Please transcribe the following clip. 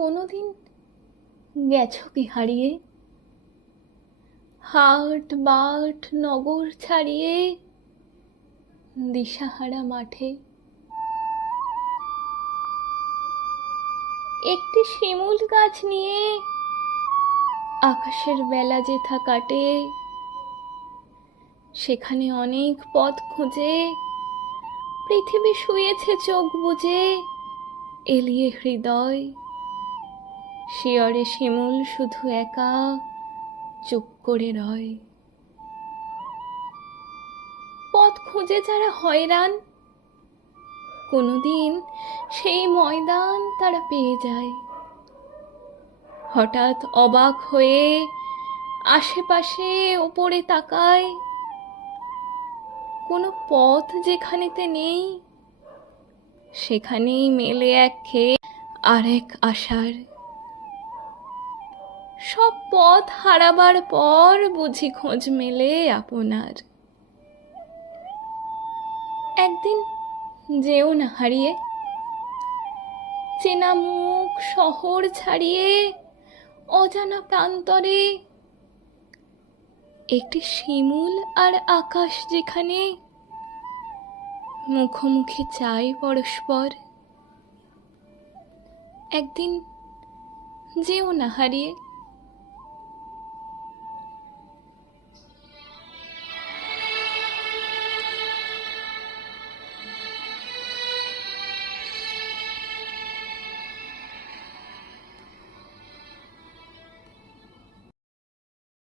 কোনো দিন গেছ কি হারিয়ে হাট বাট নগর ছাড়িয়ে দিশাহারা মাঠে একটি শিমুল গাছ নিয়ে আকাশের বেলা যেথা কাটে সেখানে অনেক পথ খুঁজে পৃথিবী শুয়েছে চোখ বুঝে এলিয়ে হৃদয় শিয়রে শিমুল শুধু একা চুপ করে রয় পথ খুঁজে যারা হয়রান কোনোদিন সেই ময়দান তারা পেয়ে যায় হঠাৎ অবাক হয়ে আশেপাশে ওপরে তাকায় কোনো পথ যেখানেতে নেই সেখানেই মেলে এক খেয়ে আরেক আশার সব পথ হারাবার পর বুঝি খোঁজ মেলে আপনার একদিন যেও না হারিয়ে চেনা মুখ শহর ছাড়িয়ে অজানা প্রান্তরে একটি শিমুল আর আকাশ যেখানে মুখোমুখি চাই পরস্পর একদিন যেও না হারিয়ে